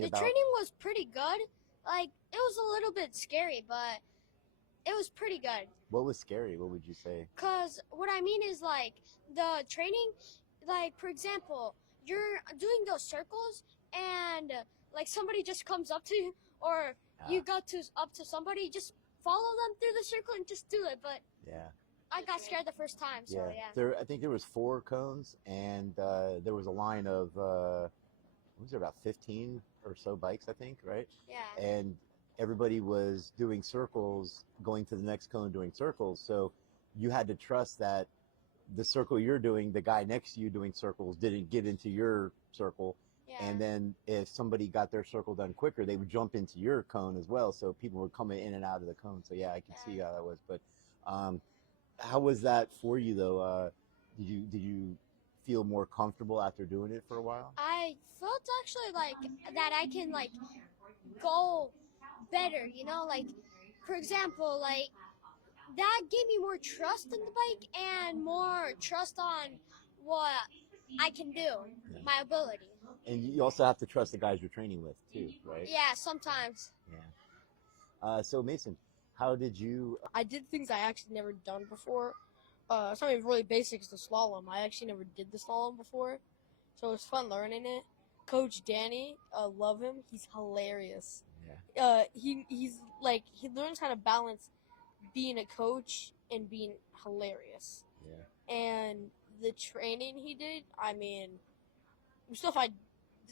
The training was pretty good. Like, it was a little bit scary, but it was pretty good. What was scary? What would you say? Because what I mean is, like, the training, like, for example, you're doing those circles and, like, somebody just comes up to you, or you go up to somebody, just follow them through the circle and just do it. But Yeah. I got scared the first time, so yeah. I think there was 4 cones, and there was a line of what was there, about 15 or so bikes, I think, right? Yeah. And everybody was doing circles, going to the next cone, doing circles. So you had to trust that the circle you're doing, the guy next to you doing circles didn't get into your circle. Yeah. And then if somebody got their circle done quicker, they would jump into your cone as well. So people were coming in and out of the cone. So yeah, I can see how that was. But how was that for you though? Did you feel more comfortable after doing it for a while? I felt actually like that I can like go better, you know, like for example, like that gave me more trust in the bike and more trust on what I can do, my ability. And you also have to trust the guys you're training with too, right? Yeah, sometimes. Yeah. So Mason, how did you? I did things I actually never done before. Something really basic is the slalom. I actually never did the slalom before, so it was fun learning it. Coach Danny, love him. He's hilarious. Yeah. He's like he learns how to balance being a coach and being hilarious. Yeah. And the training he did, I mean, stuff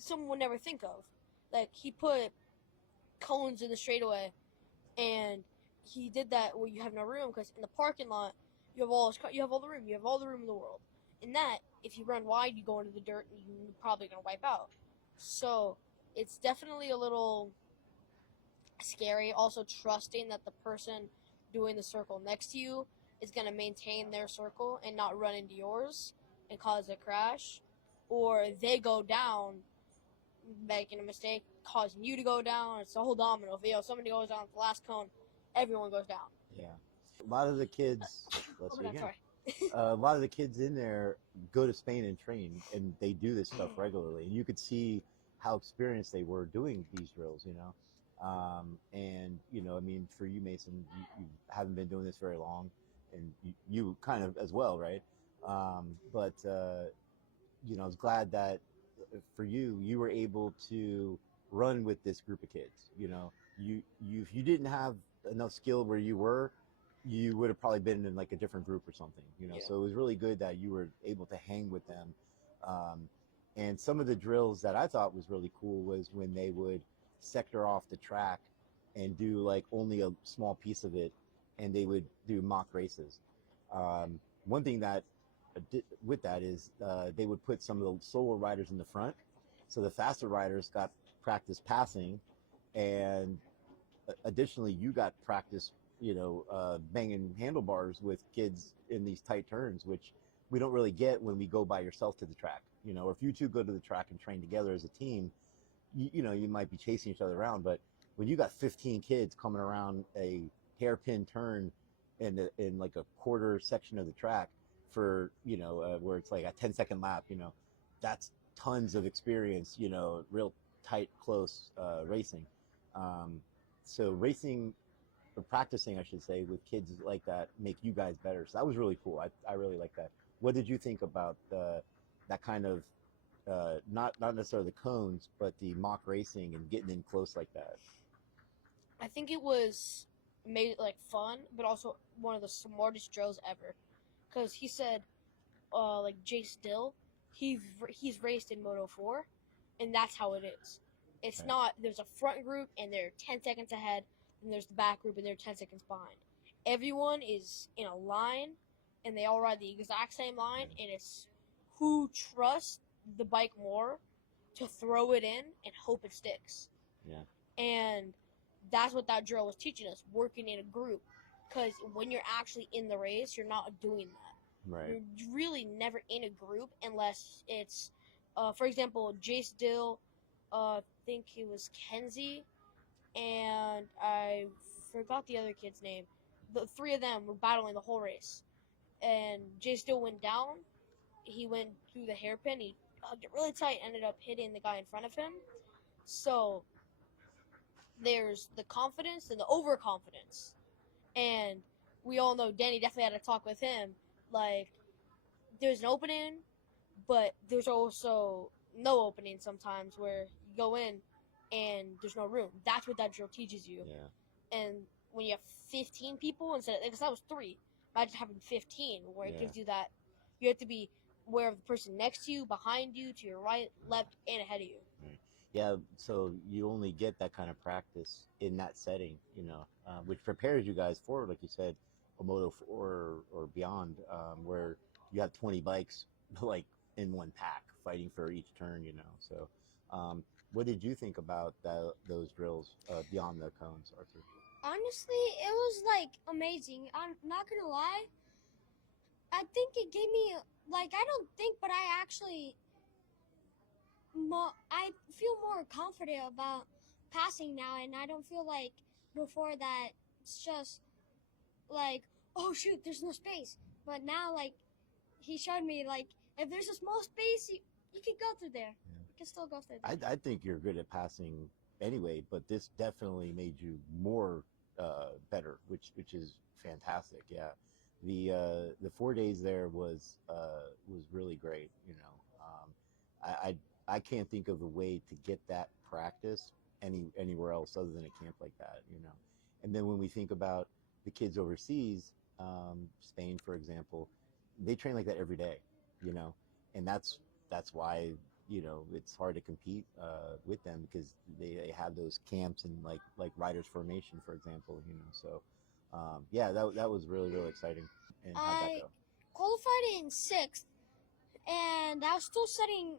someone would never think of. Like he put cones in the straightaway, and he did that where you have no room because in the parking lot you have all the room. You have all the room in the world. In that, if you run wide, you go into the dirt and you're probably gonna wipe out. So it's definitely a little scary. Also, trusting that the person doing the circle next to you is gonna maintain their circle and not run into yours and cause a crash, or they go down making a mistake, causing you to go down. It's a whole domino. If somebody goes down the last cone, everyone goes down. Yeah. A lot of the kids, Sorry. A lot of the kids in there go to Spain and train, and they do this stuff regularly. And you could see how experienced they were doing these drills, you know. And, you know, I mean, for you, Mason, you haven't been doing this very long, and you kind of as well, right? But you know, I was glad that for you were able to run with this group of kids. You know, if you didn't have enough skill where you were, you would have probably been in like a different group or something, you know. Yeah. So it was really good that you were able to hang with them. And some of the drills that I thought was really cool was when they would sector off the track and do like only a small piece of it, and they would do mock races. One thing that with that is they would put some of the slower riders in the front, so the faster riders got practice passing, and additionally you got practice, you know, banging handlebars with kids in these tight turns, which we don't really get when we go by yourself to the track, you know. Or if you two go to the track and train together as a team, you know, you might be chasing each other around. But when you got 15 kids coming around a hairpin turn in like a quarter section of the track for, you know, where it's like a 10-second lap, you know, that's tons of experience, you know, real tight, close racing. So racing, or practicing, I should say, with kids like that make you guys better. So that was really cool. I really like that. What did you think about that kind of, not necessarily the cones, but the mock racing and getting in close like that? I think it made it like fun, but also one of the smartest drills ever. Because he said, like Jace Dill, he's raced in Moto 4, and that's how it is. It's Okay. not, there's a front group and they're 10 seconds ahead, and there's the back group and they're 10 seconds behind. Everyone is in a line, and they all ride the exact same line, and it's who trusts the bike more to throw it in and hope it sticks. Yeah. And that's what that drill was teaching us, working in a group. Because when you're actually in the race, you're not doing that. Right. You're really never in a group unless it's, for example, Jace Dill, I think he was Kenzie, and I forgot the other kid's name. The three of them were battling the whole race. And Jace Dill went down. He went through the hairpin. He hugged it really tight, ended up hitting the guy in front of him. So there's the confidence and the overconfidence. And we all know Danny definitely had a talk with him. Like, there's an opening, but there's also no opening sometimes where you go in and there's no room. That's what that drill teaches you. Yeah. And when you have 15 people instead of, because that was 3, imagine having 15 where it Yeah. gives you that, you have to be aware of the person next to you, behind you, to your right, left, and ahead of you. Right. Yeah, so you only get that kind of practice in that setting, which prepares you guys for, like you said, a Moto 4 or beyond, where you have 20 bikes like in one pack fighting for each turn, So, what did you think about those drills beyond the cones, Arthur? Honestly, it was like amazing. I'm not gonna lie. I think it gave me like I don't think, but I actually I feel more confident about passing now, and I don't feel like before that it's just like, oh shoot, there's no space. But now, like, he showed me, like, if there's a small space, you can go through there. Yeah. You can still go through there. I think you're good at passing anyway, but this definitely made you more better, which is fantastic. Yeah, the 4 days there was really great. I can't think of a way to get that practice anywhere else other than a camp like that. And then when we think about the kids overseas, Spain, for example, they train like that every day. And that's why it's hard to compete with them because they have those camps and like riders formation, for example. So yeah, that was really really exciting. And how'd that I go? qualified in sixth, and I was still setting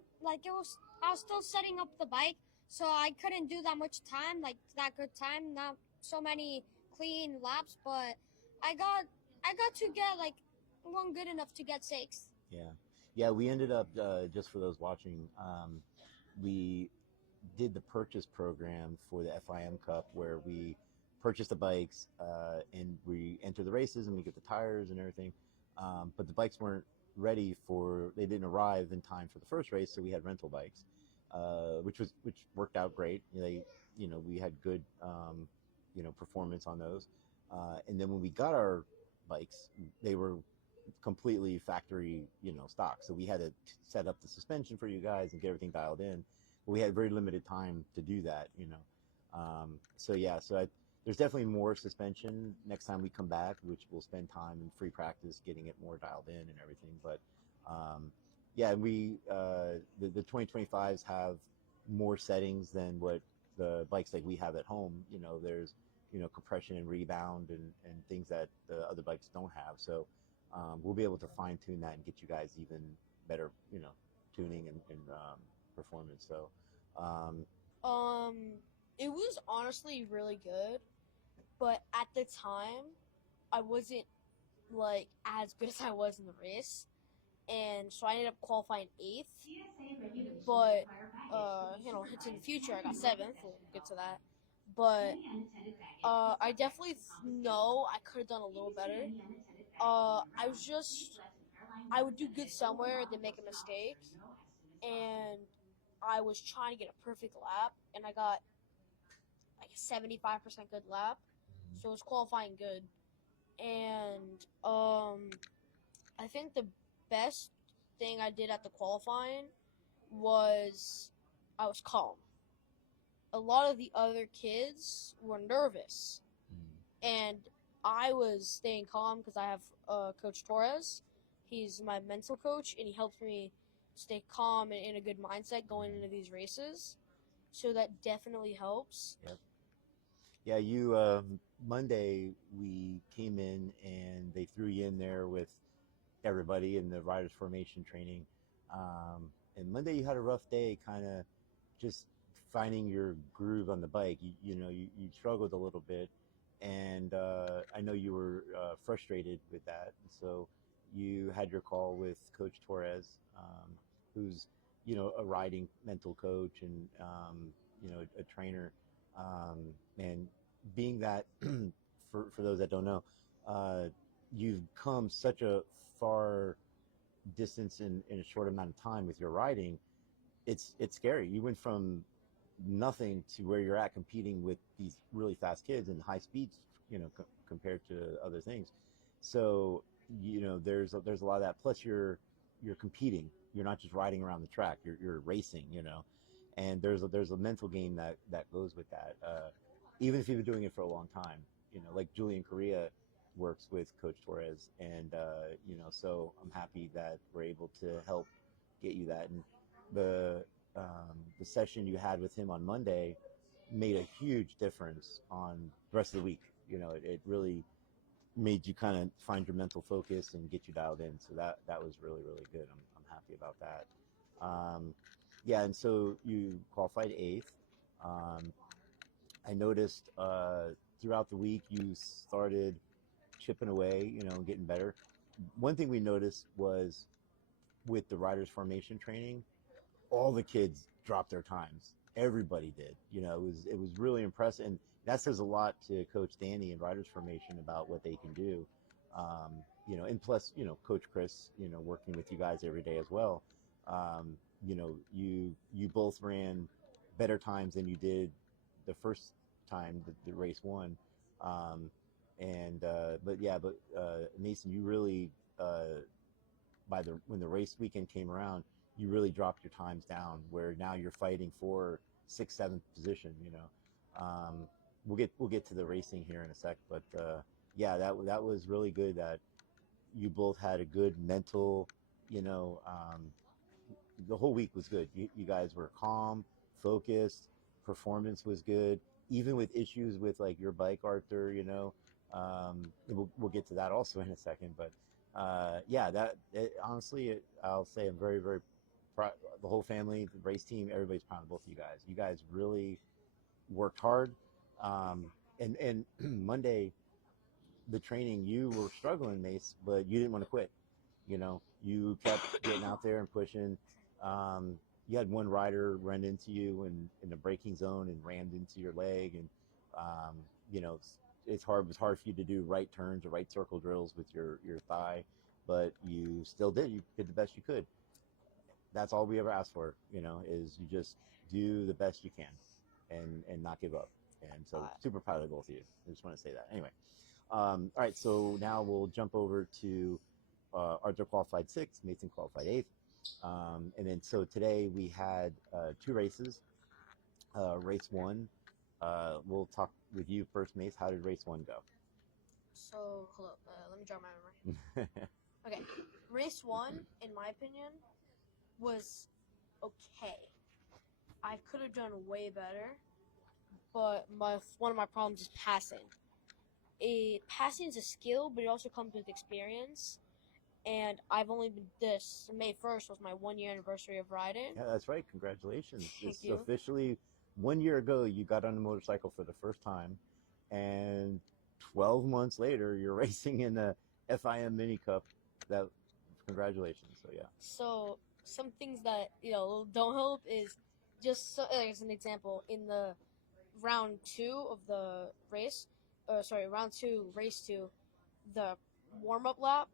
I was still setting up the bike, so I couldn't do that much time, like that good time, not so many clean laps, but I got to get like one good enough to get sixth. Yeah, we ended up just for those watching, we did the purchase program for the FIM Cup where we purchase the bikes and we enter the races and we get the tires and everything. But the bikes weren't ready they didn't arrive in time for the first race, so we had rental bikes, which worked out great. We had good performance on those. And then when we got our bikes, they were completely factory, stock. So we had to set up the suspension for you guys and get everything dialed in. But we had very limited time to do that. So yeah, there's definitely more suspension next time we come back, which we'll spend time in free practice getting it more dialed in and everything. But yeah, the 2025s have more settings than what the bikes like we have at home. There's compression and rebound and things that the other bikes don't have. So we'll be able to fine tune that and get you guys even better, tuning and performance. So Um, it was honestly really good, but at the time, I wasn't like as good as I was in the race, and so I ended up qualifying 8th. But it's in the future. I got 7th. We'll get to that. But I definitely know I could have done a little better. I would do good somewhere, then make a mistake, and I was trying to get a perfect lap, and I got like a 75% good lap, so it was qualifying good. And I think the best thing I did at the qualifying was I was calm. A lot of the other kids were nervous, and I was staying calm because I have Coach Torres. He's my mental coach, and he helps me stay calm and in a good mindset going into these races. So that definitely helps. Yep. Yeah, Monday we came in and they threw you in there with everybody in the riders formation training. And Monday you had a rough day, kind of just finding your groove on the bike. You struggled a little bit, and I know you were frustrated with that. So you had your call with Coach Torres, who's a riding mental coach and a trainer, and being that for those that don't know, you've come such a far distance in a short amount of time with your riding. It's scary. You went from nothing to where you're at competing with these really fast kids and high speeds, compared to other things. So, there's a lot of that. Plus, you're competing. You're not just riding around the track. You're racing. And there's a mental game that goes with that. Even if you've been doing it for a long time, like Julian Correa works with Coach Torres, and so I'm happy that we're able to help get you that. And the session you had with him on Monday made a huge difference on the rest of the week. It really made you kind of find your mental focus and get you dialed in. So that was really, really good. I'm happy about that. Yeah, and so you qualified eighth. I noticed throughout the week you started chipping away, getting better. One thing we noticed was with the riders formation training, all the kids dropped their times. Everybody did. It was really impressive, and that says a lot to Coach Danny and riders formation about what they can do. And plus, Coach Chris, working with you guys every day as well. You both ran better times than you did the first time the race won. But Mason, you really when the race weekend came around, you really dropped your times down. Where now you're fighting for sixth, seventh position. We'll get to the racing here in a sec, but yeah, that was really good. That you both had a good mental, the whole week was good. You guys were calm, focused. Performance was good, even with issues with like your bike, Arthur. We'll get to that also in a second. But yeah, honestly, I'll say I'm very, very proud. The whole family, the race team, everybody's proud of both of you guys. You guys really worked hard. And Monday, the training, you were struggling, Mace, but you didn't want to quit. You kept getting out there and pushing. You had one rider run into you in the braking zone and rammed into your leg, and it was hard for you to do right turns or right circle drills with your thigh, but you still did. You did the best you could. That's all we ever ask for, is you just do the best you can and not give up. And so super proud of both of you. I just want to say that. Anyway, all right, so now we'll jump over to Arthur qualified sixth, Mason qualified eighth. And then so today we had two races. Race one, we'll talk with you first, Mace. How did race one go? So, hold up. Let me jog my memory. Okay. Race one, in my opinion, was okay. I could have done way better, but one of my problems is passing. Passing is a skill, but it also comes with experience. And I've only been May 1st was my 1 year anniversary of riding. Yeah, that's right. Congratulations. Thank It's you. officially 1 year ago you got on a motorcycle for the first time, and 12 months later you're racing in the FIM Mini Cup. Congratulations. So yeah. So some things that don't help is just as an example, in the round 2 of the race, round 2, race 2, the warm up lap.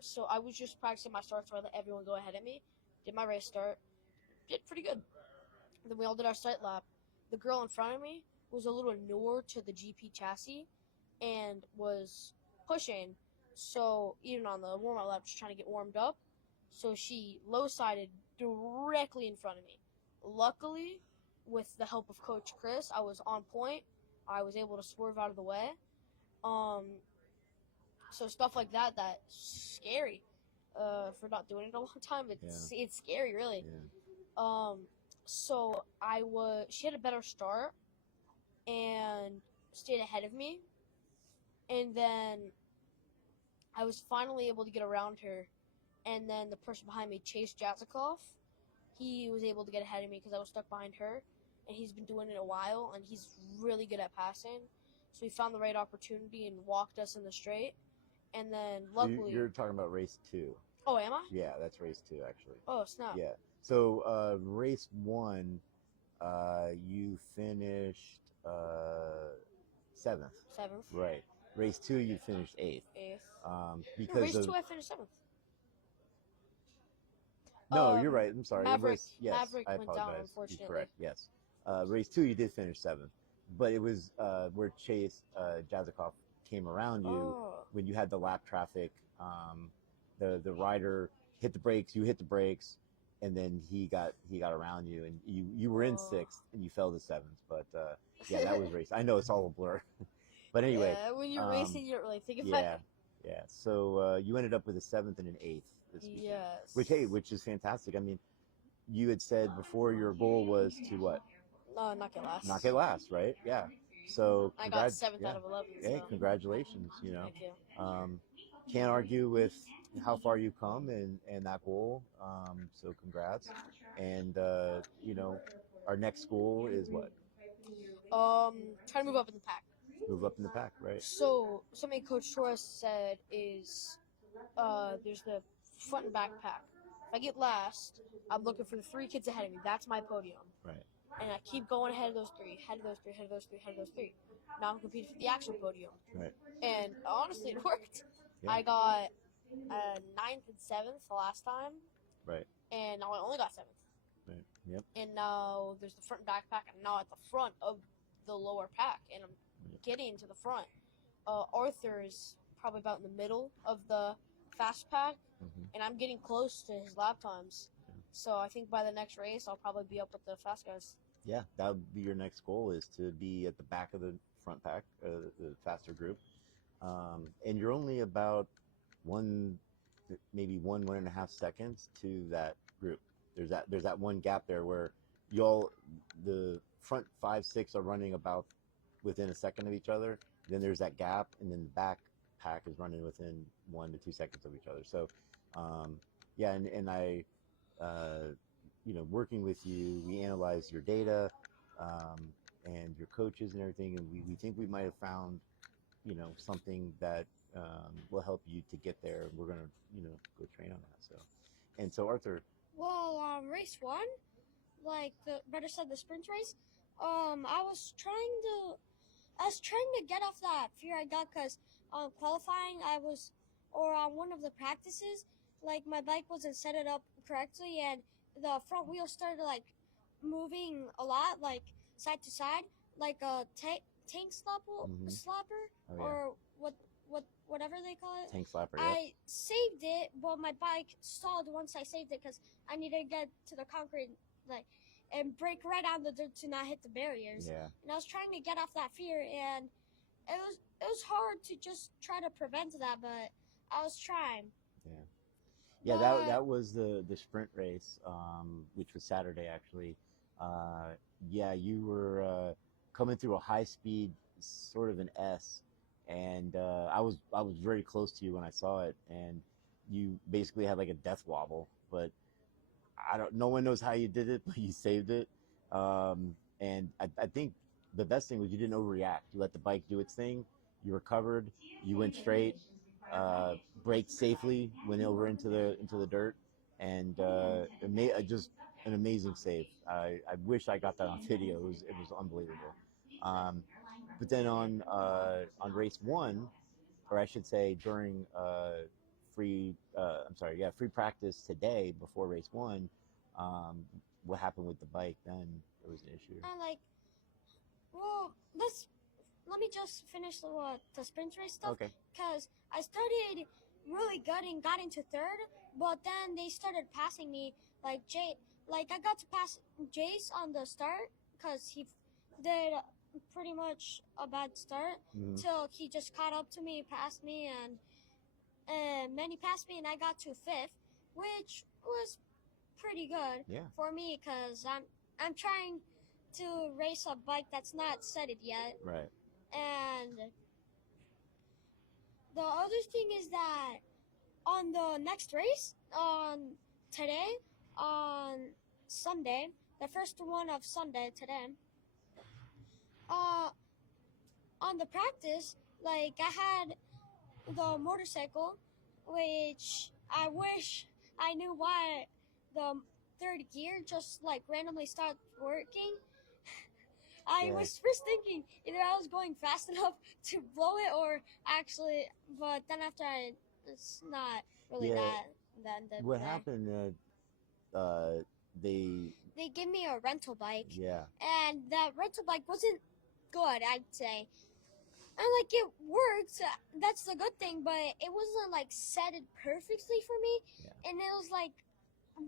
So I was just practicing my starts, so I let everyone go ahead of me. Did my race start, did pretty good. Then we all did our sight lap. The girl in front of me was a little newer to the GP chassis and was pushing. So even on the warm up lap, just trying to get warmed up. So she low-sided directly in front of me. Luckily, with the help of Coach Chris, I was on point. I was able to swerve out of the way. So stuff like that's scary. For not doing it a long time, it's scary, really. Yeah. So she had a better start and stayed ahead of me, and then I was finally able to get around her, and then the person behind me, Chase Jatzikoff, he was able to get ahead of me because I was stuck behind her, and he's been doing it a while, and he's really good at passing. So he found the right opportunity and walked us in the straight, and then luckily... You're talking about race 2. Oh, am I? Yeah, that's race 2, actually. Oh, snap. Yeah. So race 1, you finished 7th. 7th. Right. Race 2, you finished 8th. 8th. Because race 2, I finished 7th. No, you're right. I'm sorry. Maverick Maverick went down, apologize. unfortunately. You're correct. Yes. Race 2, you did finish 7th, but it was where Chase Jazikoff came around you Oh. when you had the lap traffic. The rider hit the brakes, you hit the brakes, and then he got around you, and you were in 6th and you fell to 7th. But yeah, that was race. I know it's all a blur, but anyway. Yeah, when you're racing, you don't really think about Yeah, it. yeah. So you ended up with a 7th and an 8th this weekend. Yes. Which is fantastic. I mean, you had said before your goal was to what? Not get last. Not get last, right? Yeah. So I got 7th out of 11. Hey, So. congratulations. You know, Thank you. can't argue with how far you come and that goal. So congrats. And you know, our next goal is what? Try to move up in the pack. Move up in the pack, right? So something Coach Torres said is, there's the front and back pack. If I get last, I'm looking for the 3 kids ahead of me. That's my podium. Right. And I keep going ahead of those 3, ahead of those 3, ahead of those 3, ahead of those 3. Now I'm competing for the actual podium. Right. And honestly, it worked. Yeah. I got 9th and 7th the last time. Right. And now I only got 7th. Right. Yep. And now there's the front and back pack. I'm now at the front of the lower pack, and I'm getting to the front. Arthur's probably about in the middle of the fast pack, and I'm getting close to his lap times. So I think by the next race, I'll probably be up with the fast guys. Yeah, that would be your next goal, is to be at the back of the front pack, the faster group. And you're only about maybe 1.5 seconds to that group. There's that one gap there where the front 5, 6 are running about within a second of each other. Then there's that gap, and then the back pack is running within 1 to 2 seconds of each other. So, yeah, and I, you know, working with you, we analyzed your data and your coaches and everything, and we think we might have found, you know, something that will help you to get there. We're gonna, you know, go train on that. So Arthur. Well, race 1, like the better said, the sprint race. I was trying to get off that fear I got, because qualifying, or on one of the practices, like my bike wasn't set it up correctly, and the front wheel started like moving a lot, like side to side, like a tank slapper, Oh, yeah. or whatever they call it. Tank slapper. Yeah. I saved it, but my bike stalled once I saved it, because I needed to get to the concrete, like, and brake right on the dirt to not hit the barriers. Yeah. And I was trying to get off that fear, and it was hard to just try to prevent that, but I was trying. Yeah, that was the sprint race, which was Saturday actually. Yeah, you were coming through a high speed, sort of an S, and I was very close to you when I saw it, and you basically had like a death wobble, but no one knows how you did it, but you saved it. And I think the best thing was you didn't overreact. You let the bike do its thing. You recovered. You went straight. Braked safely. Went over into the dirt, and just an amazing save. I wish I got that on video. It was unbelievable. But then on race 1, or I should say during free practice today before race 1, what happened with the bike? Then it was an issue. Well, let me just finish the sprint race stuff. Okay. Because I started really good and got into 3rd, but then they started passing me. Like I got to pass Jace on the start, because he did pretty much a bad start, till he just caught up to me, passed me, and then he passed me, and I got to 5th, which was pretty good for me, because I'm trying to race a bike that's not set it yet. Right. And the other thing is that on the next race, today, on Sunday, the first one of Sunday today, on the practice, like, I had the motorcycle, which I wish I knew why the 3rd gear just like randomly stopped working. I was first thinking either I was going fast enough to blow it, or actually, but then after it's not really that. What happened? they gave me a rental bike, Yeah. and that rental bike wasn't good, I'd say. And like it worked, that's the good thing, but it wasn't like set it perfectly for me, Yeah. and it was like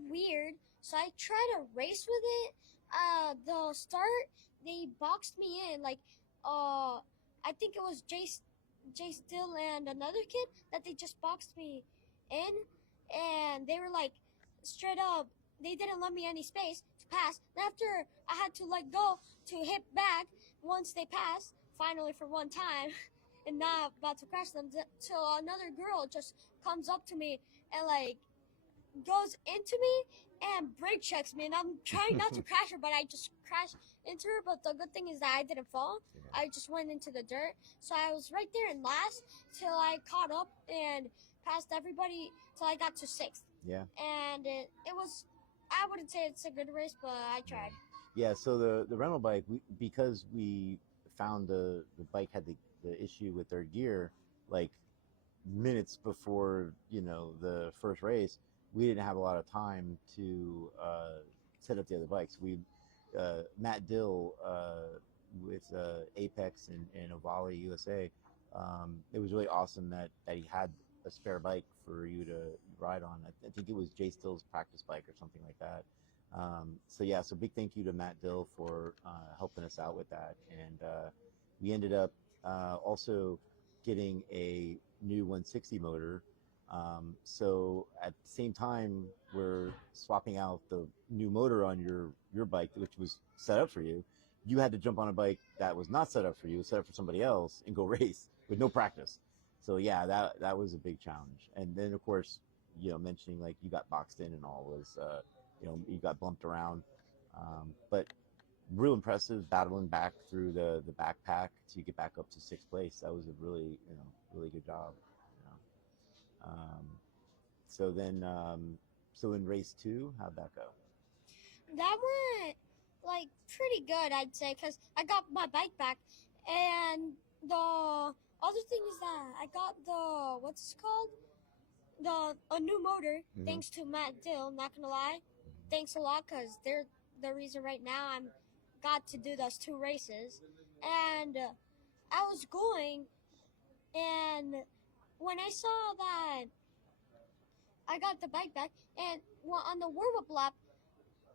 weird. So I tried to race with it. The start they boxed me in like I think it was Jay Still and another kid that they just boxed me in, and they were like straight up. They didn't let me any space to pass. And after I had to let go to hit back once they passed, finally for one time, and not about to crash them, till another girl just comes up to me and like goes into me and brake checks me, and I'm trying not to crash her, but I just crashed into her. But the good thing is that I didn't fall. Yeah. I just went into the dirt. So I was right there in last till I caught up and passed everybody till I got to sixth. Yeah. And it was, I wouldn't say it's a good race, but I tried. Yeah. So the rental bike, because we found the bike had the issue with their gear, like minutes before the first race, we didn't have a lot of time to set up the other bikes. We Matt Dill with Apex and Ovale USA. It was really awesome that he had a spare bike for you to ride on. I think it was Jay Still's practice bike or something like that. So yeah, so big thank you to Matt Dill for helping us out with that, and we ended up also getting a new 160 motor. So at the same time, we're swapping out the new motor on your bike, which was set up for you. You had to jump on a bike that was not set up for you, set up for somebody else, and go race with no practice. So yeah, that was a big challenge. And then of course, mentioning like you got boxed in and all was, you got bumped around, but real impressive battling back through the backpack to get back up to sixth place. That was a really good job. You know. So then, so in race two, how'd that go? That went like pretty good, I'd say, because I got my bike back. And the other thing is that I got the, what's it called? A new motor, thanks to Matt Dill, not gonna lie. Thanks a lot, because they're the reason right now I'm got to do those two races. And I was going, and when I saw that I got the bike back, and well, on the warm up lap,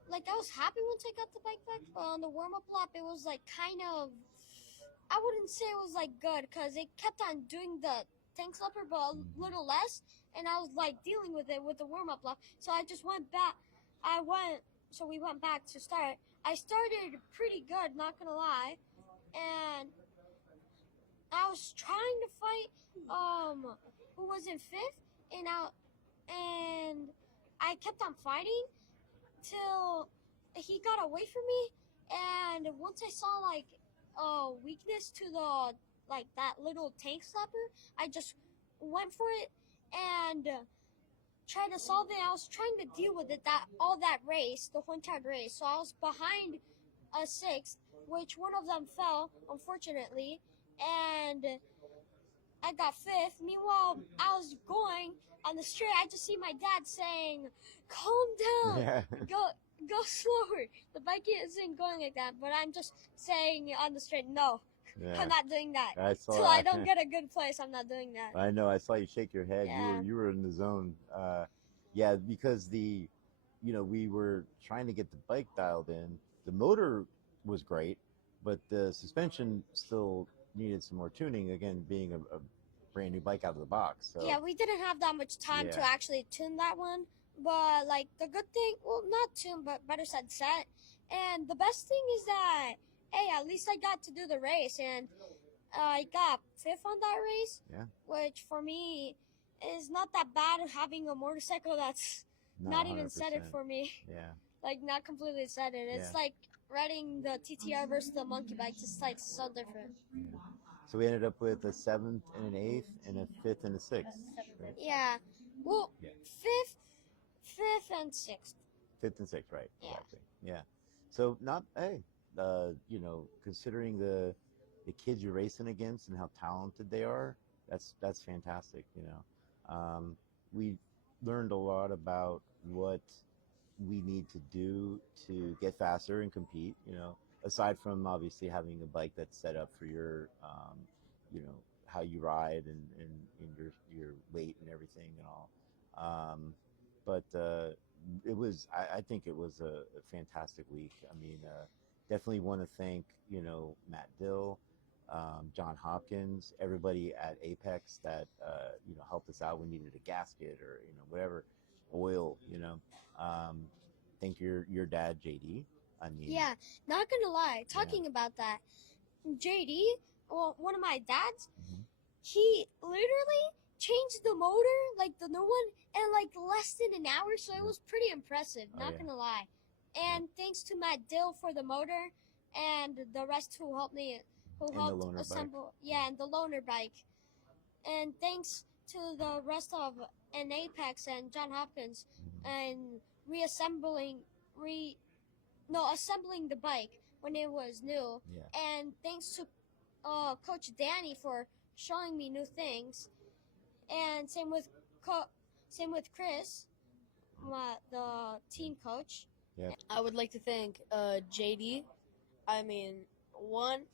like I was happy once I got the bike back, but on the warm up lap, it was like kind of, I wouldn't say it was like good because it kept on doing the tank slapper, but a little less, and I was like dealing with it with the warm up lap. So I just went back. So we went back to start. I started pretty good, not gonna lie, and I was trying to fight who was in fifth, and I kept on fighting till he got away from me. And once I saw like a weakness to the like that little tank slapper, I just went for it and tried to solve it. I was trying to deal with it that race, the whole entire race. So I was behind a sixth, which one of them fell, unfortunately, and I got fifth. Meanwhile, I was going on the straight. I just see my dad saying, "Calm down, Yeah. go slower." The bike isn't going like that, but I'm just saying on the straight, no, Yeah. I'm not doing that. I saw Till that. I don't get a good place, I'm not doing that. I know. I saw you shake your head. Yeah. You were in the zone. Yeah, because we were trying to get the bike dialed in. The motor was great, but the suspension still needed some more tuning. Again, being a brand new bike out of the box. So Yeah, we didn't have that much time to Yeah. actually tune that one. But like the good thing, well, not tune, but better said set. And the best thing is that, hey, at least I got to do the race, and I got fifth on that race. Yeah. Which for me is not that bad having a motorcycle that's not even set it 100%. for me. Yeah. Like not completely set it. It's Yeah. like riding the TTR versus the monkey bike. It's like so different. Yeah. So we ended up with a seventh and an eighth and a fifth and a sixth. Right? Yeah. Well, Yeah. fifth and sixth. Fifth and sixth, right? Yeah. Exactly. Yeah. So not considering the kids you're racing against and how talented they are, that's fantastic. We learned a lot about what we need to do to get faster and compete. Aside from obviously having a bike that's set up for your, how you ride and your weight and everything and all. But it was, I think it was a fantastic week. I mean, definitely want to thank, Matt Dill, John Hopkins, everybody at Apex that, helped us out. We needed a gasket or, whatever, oil, thank your dad, JD. I mean, Yeah, not gonna lie. yeah. Talking about that, JD, well, one of my dads, Mhm. he literally changed the motor, like the new one, in like less than an hour. So it was pretty impressive. Oh, Not yeah. gonna lie. And thanks to Matt Dill for the motor, and the rest who helped me, who And the helped loaner bike. assemble. Yeah, and the loaner bike. And thanks to the rest of an Apex and John Hopkins, Mhm. and reassembling, re no assembling the bike when it was new. Yeah. And thanks to Coach Danny for showing me new things, and same with Chris, the team coach. Yeah. I would like to thank JD. I mean,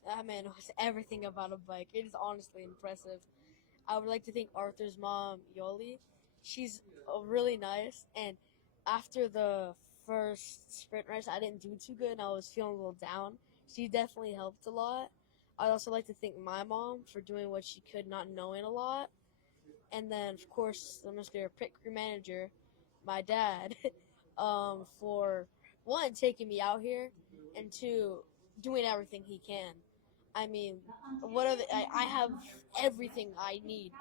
that man knows everything about a bike. It is honestly impressive. I would like to thank Arthur's mom, Yoli. She's really nice. And after the first sprint race, I didn't do too good and I was feeling a little down. She definitely helped a lot. I'd also like to thank my mom for doing what she could, not knowing a lot. And then, of course, the Mr. Pit Crew Manager, my dad, for one, taking me out here, and two, doing everything he can. I mean, I have everything I need.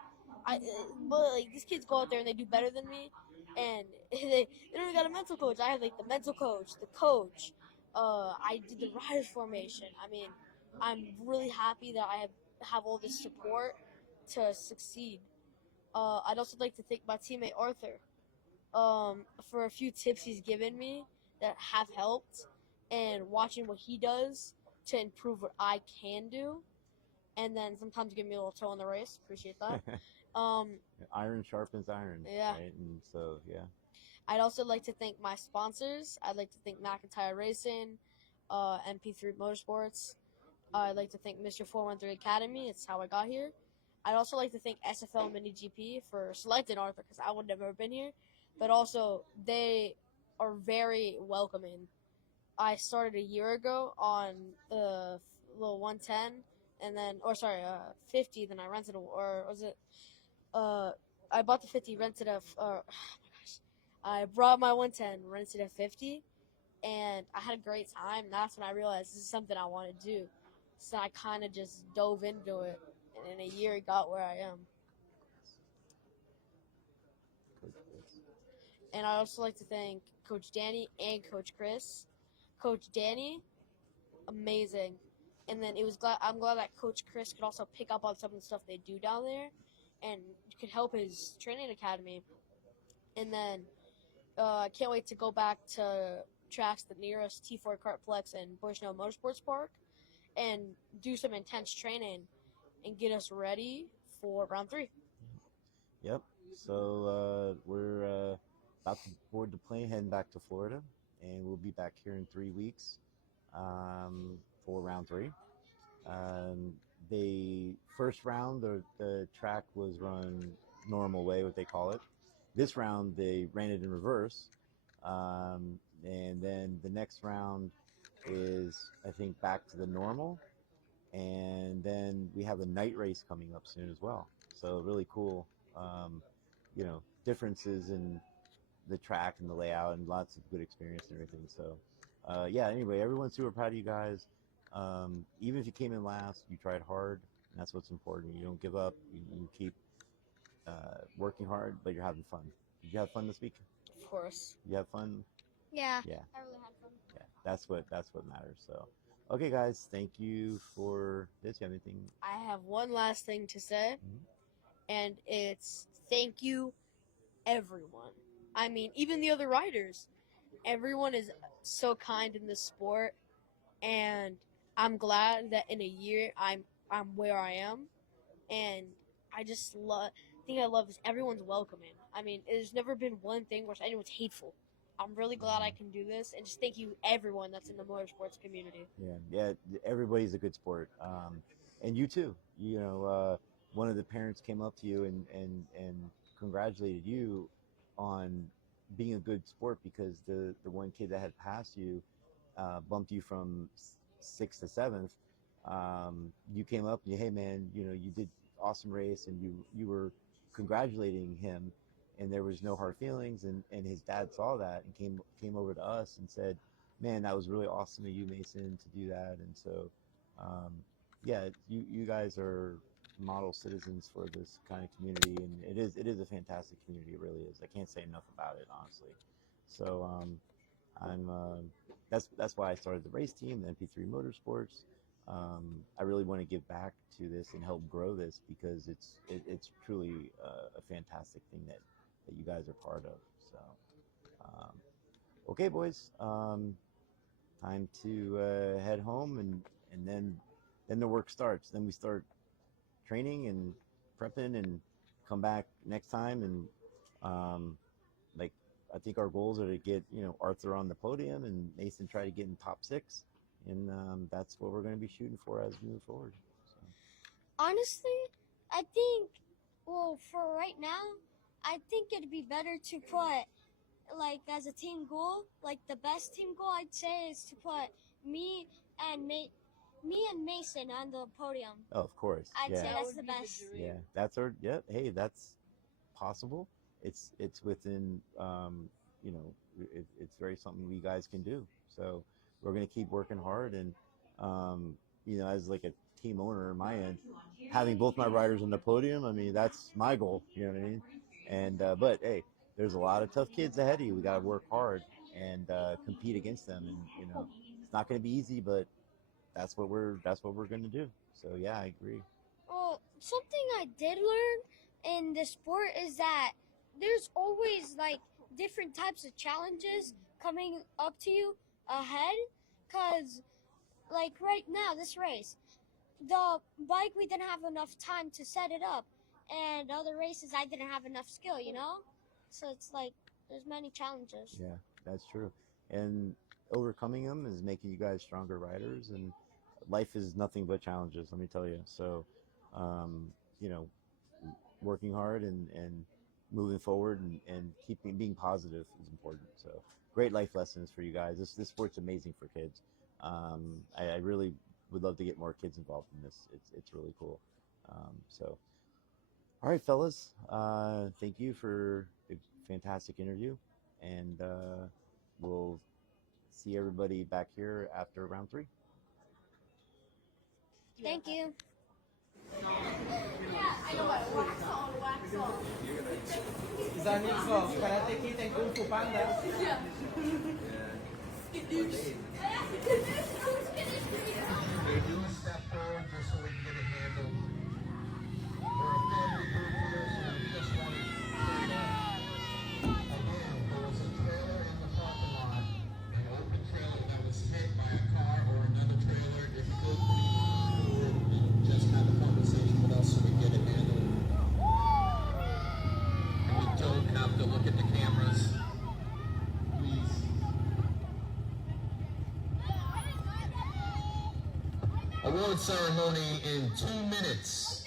But like these kids go out there and they do better than me, and they don't even got a mental coach. I have like the mental coach, the coach. I did the riders formation. I mean, I'm really happy that I have all this support to succeed. I'd also like to thank my teammate Arthur for a few tips he's given me that have helped, and watching what he does to improve what I can do, and then sometimes give me a little toe in the race. Appreciate that. Iron sharpens iron. Yeah. Right? And so, yeah. I'd also like to thank my sponsors. I'd like to thank McIntyre Racing, MP3 Motorsports. I'd like to thank Mr. 413 Academy. It's how I got here. I'd also like to thank SFL Mini GP for selecting Arthur because I would have never been here. But also, they are very welcoming. I started a year ago on the little 110, and then, 50. Then I rented or was it? I bought the 50, rented a. Oh my gosh, I brought my 110, rented a 50, and I had a great time. That's when I realized this is something I want to do. So I kind of just dove into it, and in a year, it got where I am. And I'd also like to thank Coach Danny and Coach Chris. Coach Danny, amazing. And then I'm glad that Coach Chris could also pick up on some of the stuff they do down there and could help his training academy. And then I can't wait to go back to tracks that near us, T4 Kartplex and Bushnell Motorsports Park, and do some intense training and get us ready for round 3. Yep. So we're about to board the plane, heading back to Florida, and we'll be back here in 3 weeks for round 3. The first round, the track was run normal way, what they call it. This round, they ran it in reverse, and then the next round is, I think, back to the normal, and then we have a night race coming up soon as well. So really cool, differences in the track and the layout, and lots of good experience and everything. So, yeah. Anyway, everyone's super proud of you guys. Even if you came in last, you tried hard. And that's what's important. You don't give up. You keep working hard, but you're having fun. Did you have fun this week? Of course. You have fun? Yeah. Yeah. I really had fun. Yeah. That's what matters. So, okay, guys. Thank you for this. You have anything? I have one last thing to say, and it's thank you, everyone. I mean, even the other riders. Everyone is so kind in this sport, and I'm glad that in a year I'm where I am, and I just love. Thing I love is everyone's welcoming. I mean, there's never been one thing where anyone's hateful. I'm really glad I can do this, and just thank you everyone that's in the motorsports community. Yeah. Everybody's a good sport, and you too. You know, one of the parents came up to you and congratulated you on being a good sport because the one kid that had passed you bumped you from sixth to seventh. You came up and hey man, you know, you did awesome race, and you were congratulating him, and there was no hard feelings, and his dad saw that and came over to us and said, man, that was really awesome of you, Mason, to do that. And so um, yeah, you guys are model citizens for this kind of community, and it is a fantastic community. It really is. I can't say enough about it, honestly. So I'm that's why I started the race team, the MP3 Motorsports. I really want to give back to this and help grow this because it's truly a fantastic thing that you guys are part of. So, okay, boys, time to head home, and then the work starts. Then we start training and prepping and come back next time and like I think our goals are to get Arthur on the podium and Mason try to get in top 6, and that's what we're going to be shooting for as we move forward. So. Honestly, I think, well, for right now, I think it'd be better to put, like, as a team goal, like, the best team goal, I'd say, is to put me and Mason on the podium. Oh, of course. I'd say that's the best. Yeah, that's our, yeah, hey, that's possible. It's within, it's very something we guys can do. So we're going to keep working hard. And, as like a team owner on my end, having both my riders on the podium, I mean, that's my goal, you know what I mean? And, but hey, there's a lot of tough kids ahead of you. We got to work hard and compete against them. And, it's not going to be easy, but that's what we're going to do. So yeah, I agree. Well, something I did learn in the sport is that there's always like different types of challenges coming up to you ahead. Cause like right now, this race, the bike we didn't have enough time to set it up, and other races I didn't have enough skill. So it's like there's many challenges. Yeah, that's true. And overcoming them is making you guys stronger riders, and life is nothing but challenges, let me tell you. So, working hard and moving forward and being positive is important. So great life lessons for you guys. This sport's amazing for kids. I really would love to get more kids involved in this. It's really cool. So, all right, fellas, thank you for the fantastic interview, and we'll see everybody back here after round 3. Thank you. Karate Kid and Kung Fu Panda. Yeah. They do a step forward just so we can get it handled. We're a family group here, so we just want to clear it up. Again, there was a trailer in the parking lot, an open trailer that was hit by a car or another trailer. If you go forward and just have a conversation with us so we get it handled. And we don't have to look at the cameras. Please. Award ceremony in 2 minutes.